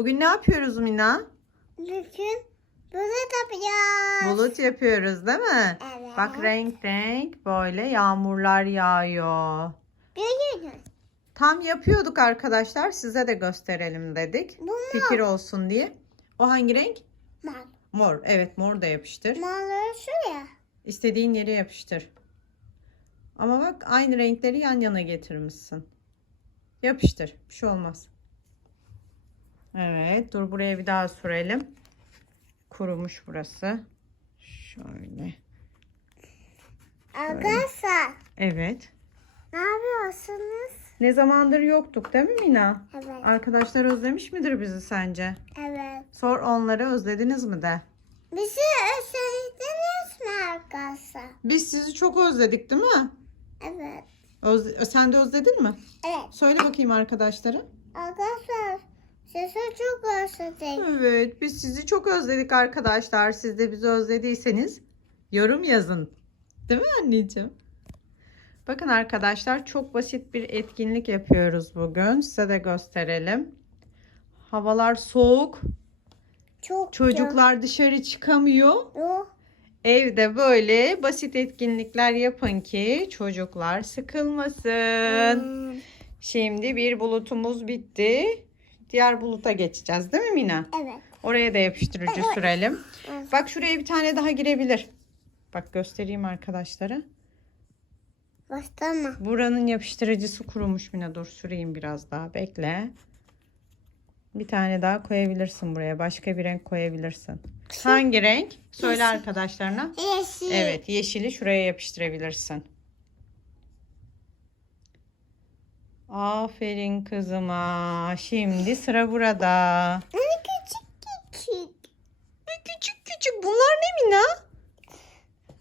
Bugün ne yapıyoruz Mina? Bugün bulut yapacağız. Bulut yapıyoruz değil mi? Evet. Bak renk renk böyle yağmurlar yağıyor. Görüyoruz. Tam yapıyorduk arkadaşlar. Size de gösterelim dedik. Bu Fikir olsun diye. O hangi renk? Mal. Mor. Evet mor da yapıştır. Malları şuraya. İstediğin yere yapıştır. Ama bak aynı renkleri yan yana getirmişsin. Yapıştır. Bir şey olmaz. Evet. Dur buraya bir daha sürelim. Kurumuş burası. Şöyle. Arkadaşlar Evet. ne yapıyorsunuz? Ne zamandır yoktuk değil mi Mina? Evet. Arkadaşlar özlemiş midir bizi sence? Evet. Sor onları özlediniz mi de? Bizi özlediniz mi arkadaşlar? Biz sizi çok özledik değil mi? Evet. Öz- sen de özledin mi? Evet. Söyle bakayım arkadaşlara. Arkadaşlar sizi çok özledik. Evet, biz sizi çok özledik arkadaşlar. Siz de bizi özlediyseniz yorum yazın. Değil mi anneciğim? Bakın arkadaşlar çok basit bir etkinlik yapıyoruz bugün. Size de gösterelim. Havalar soğuk. Çok Çocuklar dışarı çıkamıyor. Yok. Evde böyle basit etkinlikler yapın ki çocuklar sıkılmasın. Hmm, Şimdi bir bulutumuz bitti. Diğer buluta geçeceğiz değil mi Mina? Evet. Oraya da yapıştırıcı Evet. sürelim. Evet. Bak şuraya bir tane daha girebilir. Bak göstereyim arkadaşlara. Başlama. Buranın yapıştırıcısı kurumuş Mina. Dur süreyim biraz daha. Bekle. Bir tane daha koyabilirsin buraya. Başka bir renk koyabilirsin. Hangi renk? Söyle Yeşil. arkadaşlarına. Yeşil. Evet yeşili şuraya yapıştırabilirsin. Aferin kızıma. Şimdi sıra burada. Hani küçük küçük Küçük küçük bunlar ne Mina?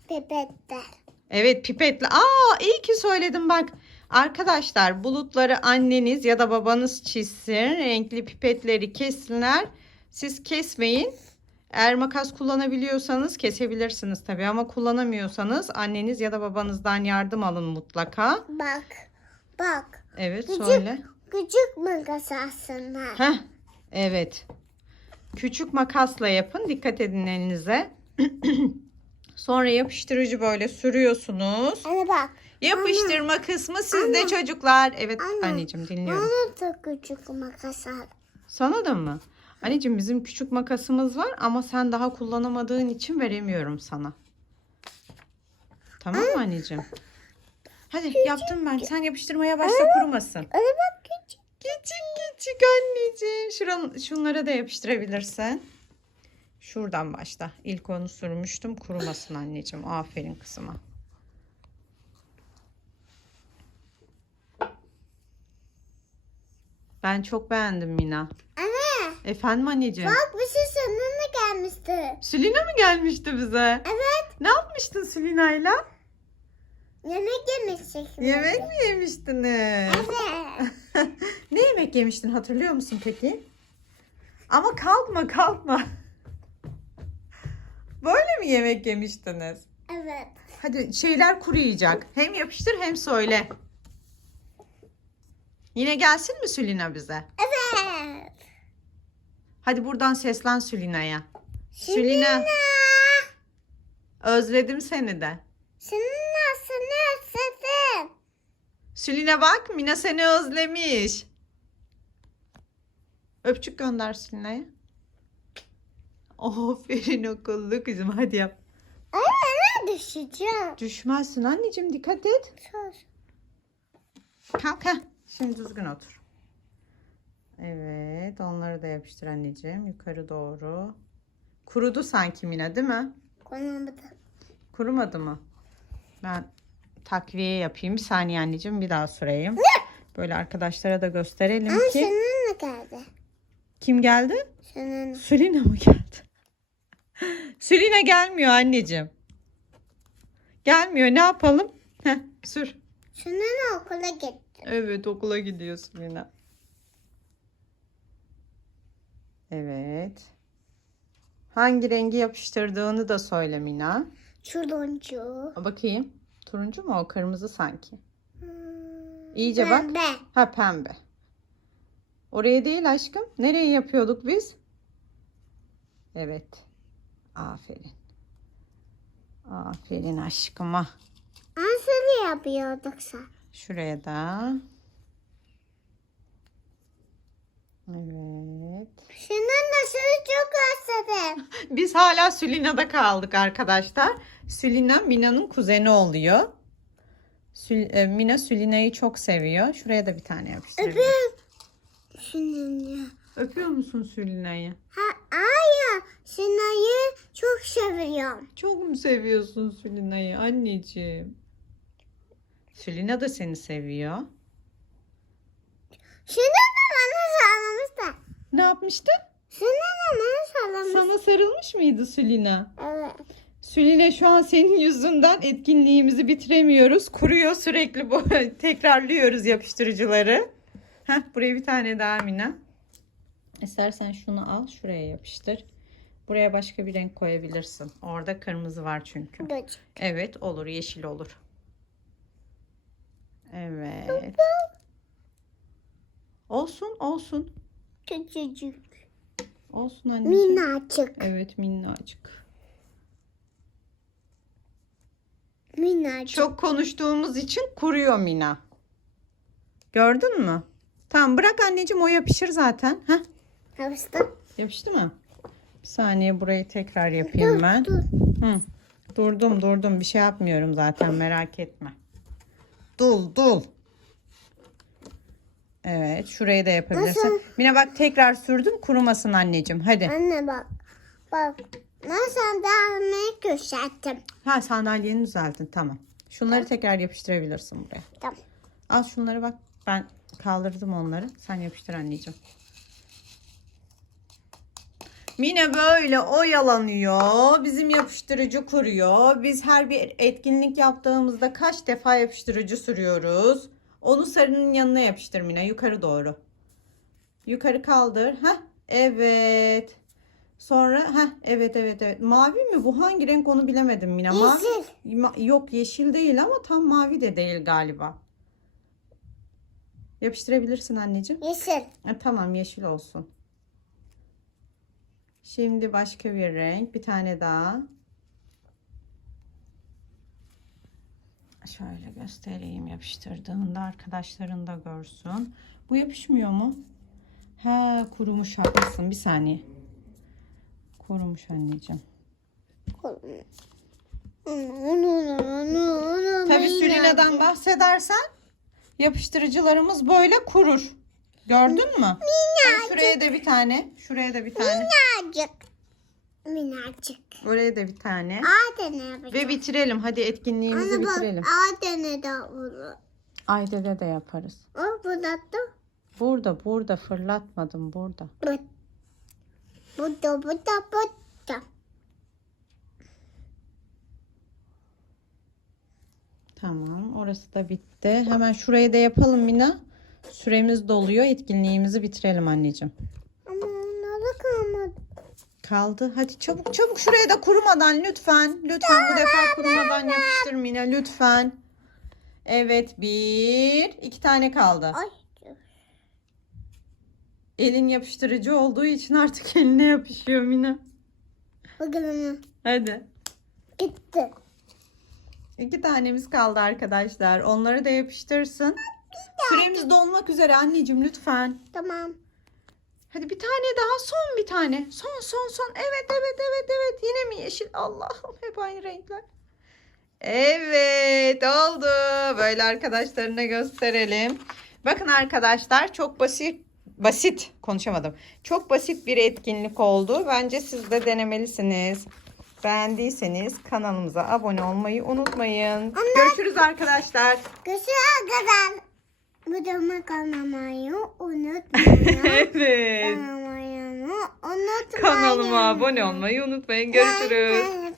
bebekler. Evet pipetle. Aa iyi ki söyledim bak. Arkadaşlar bulutları anneniz ya da babanız çizsin. Renkli pipetleri kessinler. Siz kesmeyin. Eğer makas kullanabiliyorsanız kesebilirsiniz tabii ama kullanamıyorsanız anneniz ya da babanızdan yardım alın mutlaka. Bak. Bak. Evet Küçük. söyle. Küçük makas aslında. Heh, evet. Küçük makasla yapın. Dikkat edin elinize. Sonra yapıştırıcı böyle sürüyorsunuz. Hani bak. Yapıştırma kısmı sizde Anne. çocuklar. Evet Anne. anneciğim dinliyorum. Bana da küçük makas al. Sana da mı? Anneciğim bizim küçük makasımız var ama sen daha kullanamadığın için veremiyorum sana. Tamam mı anneciğim? Hadi yaptım ben. Sen yapıştırmaya başla kurumasın. Hani bak küçük. Küçük küçük anneciğim. Şuran, şunlara da yapıştırabilirsin. Şuradan başla. İlk onu sürmüştüm. Kurumasın anneciğim. Aferin kızıma. Ben çok beğendim Mina. Anne. Efendim anneciğim. Bak bir şey seninle gelmişti. Sülina mı gelmişti bize? Evet. Ne yapmıştın Sülina'yla? Yemek yemiştik. Yemek mi yemiştiniz? Evet. ne yemek yemiştin hatırlıyor musun peki? Ama kalkma kalkma. Böyle mi yemek yemiştiniz? Evet. Hadi şeyler kuruyacak. Hem yapıştır hem söyle. Yine gelsin mi Sülina bize? Evet. Hadi buradan seslen Sülina'ya. Sülina. Sülina özledim seni de. Özledim? Sülina bak Mina seni özlemiş. Öpücük gönder Sülina'ya. Aferin akıllı kızım hadi yap. Anne ne düşeceğim? Düşmezsin anneciğim dikkat et. Sus. Kalk ha. Şimdi düzgün otur. Evet onları da yapıştır anneciğim yukarı doğru. Kurudu sanki Mina değil mi? Konamadım. Kurumadı mı? Ben takviye yapayım. Bir saniye anneciğim bir daha süreyim. Böyle arkadaşlara da gösterelim Ama ki. senin ne geldi? Kim geldi? Senin. Sülina mı geldi? Sülina gelmiyor anneciğim. Gelmiyor ne yapalım? Heh, sür. Senin okula gitti. Evet okula gidiyor Sülina. Evet. Hangi rengi yapıştırdığını da söyle Mina. Turuncu. Bakayım. Turuncu mu o? Kırmızı sanki. Hmm, İyice bak. Pembe. Ha pembe. Oraya değil aşkım. Nereye yapıyorduk biz? Evet. Aferin. Aferin aşkıma. Nasıl yapıyorduk sen? Şuraya da. Evet. Şunun nasıl çok özledim. Biz hala Sülina'da kaldık arkadaşlar. Sülina Mina'nın kuzeni oluyor. Sül- e, Mina Sülina'yı çok seviyor. Şuraya da bir tane yapıştırdım. Öpüyorum. Ya. Öpüyor musun Sülina'yı? Ha, hayır. Şunayı çok seviyorum. Çok mu seviyorsun Sülina'yı anneciğim? Sülina da seni seviyor. Sarılmıştı. Ne yapmıştı? Şunun da bana sarılmış. Sana sarılmış mıydı Sülina? Evet. Süleyne şu an senin yüzünden etkinliğimizi bitiremiyoruz. Kuruyor sürekli bu tekrarlıyoruz yapıştırıcıları. Heh, buraya bir tane daha Mina. İstersen şunu al şuraya yapıştır. Buraya başka bir renk koyabilirsin. Orada kırmızı var çünkü. Böcek. Evet olur yeşil olur. Evet. Olsun olsun. Küçücük. Olsun anneciğim. Minnacık. Evet minnacık. Minnacık. Çok konuştuğumuz için kuruyor Mina. Gördün mü? Tamam bırak anneciğim o yapışır zaten. Heh, Yapıştı. yapıştı mı? Bir saniye burayı tekrar yapayım ben. Dur. Hı. Durdum durdum bir şey yapmıyorum zaten merak etme. Dul dul. Evet şurayı da yapabilirsin. Nasıl? Mina bak tekrar sürdüm kurumasın anneciğim hadi. Anne bak. Bak. Ben sandalyeyi köşettim. Ha sandalyeni düzeltin tamam. Şunları tekrar yapıştırabilirsin buraya. Tamam. Al şunları bak. Ben kaldırdım onları. Sen yapıştır anneciğim. Mine böyle oyalanıyor. Bizim yapıştırıcı kuruyor. Biz her bir etkinlik yaptığımızda kaç defa yapıştırıcı sürüyoruz. Onu sarının yanına yapıştır Mine. Yukarı doğru. Yukarı kaldır. Heh. Evet. Sonra heh, evet evet evet. Mavi mi bu? Hangi renk onu bilemedim Mine. Mavi. Ma- Yok yeşil değil ama tam mavi de değil galiba. Yapıştırabilirsin anneciğim. Yeşil. Ha, tamam yeşil olsun. Şimdi başka bir renk. Bir tane daha. Şöyle göstereyim yapıştırdığında arkadaşların da görsün. Bu yapışmıyor mu? He kurumuş haklısın. Bir saniye. Kurumuş anneciğim. Tabii Sülina'dan bahsedersen yapıştırıcılarımız böyle kurur. Gördün mü? Hadi Şuraya da bir tane. Şuraya da bir tane. Minnacık. Minnacık. Oraya da bir tane. Adene yapacağım. Ve bitirelim. Hadi etkinliğimizi Anne bitirelim. Adene de olur. Ayde'de de yaparız. O burada da. Burada burada fırlatmadım burada. Bu. Burada burada burada. Tamam orası da bitti. Hemen şurayı da yapalım Mina. Süremiz doluyor. Etkinliğimizi bitirelim anneciğim. Kaldı. Hadi çabuk çabuk şuraya da kurumadan lütfen. Lütfen bu defa kurumadan yapıştır Mina lütfen. Evet bir. iki tane kaldı. Ay. Elin yapıştırıcı olduğu için artık eline yapışıyor Mina. Bakalım. Hadi. Gitti. İki tanemiz kaldı arkadaşlar. Onları da yapıştırsın. Süremiz dolmak üzere anneciğim lütfen. Tamam. Hadi bir tane daha son bir tane. Son son son. Evet evet evet evet. Yine mi yeşil? Allah'ım hep aynı renkler. Evet oldu. Böyle arkadaşlarına gösterelim. Bakın arkadaşlar çok basit basit konuşamadım. Çok basit bir etkinlik oldu. Bence siz de denemelisiniz. Beğendiyseniz kanalımıza abone olmayı unutmayın. Görüşürüz arkadaşlar. Güzel kadar. Videomu kanamayı unutmayın. evet. Kanamayı unutmayın. Kanalıma abone olmayı unutmayın. Görüşürüz. Görüşürüz.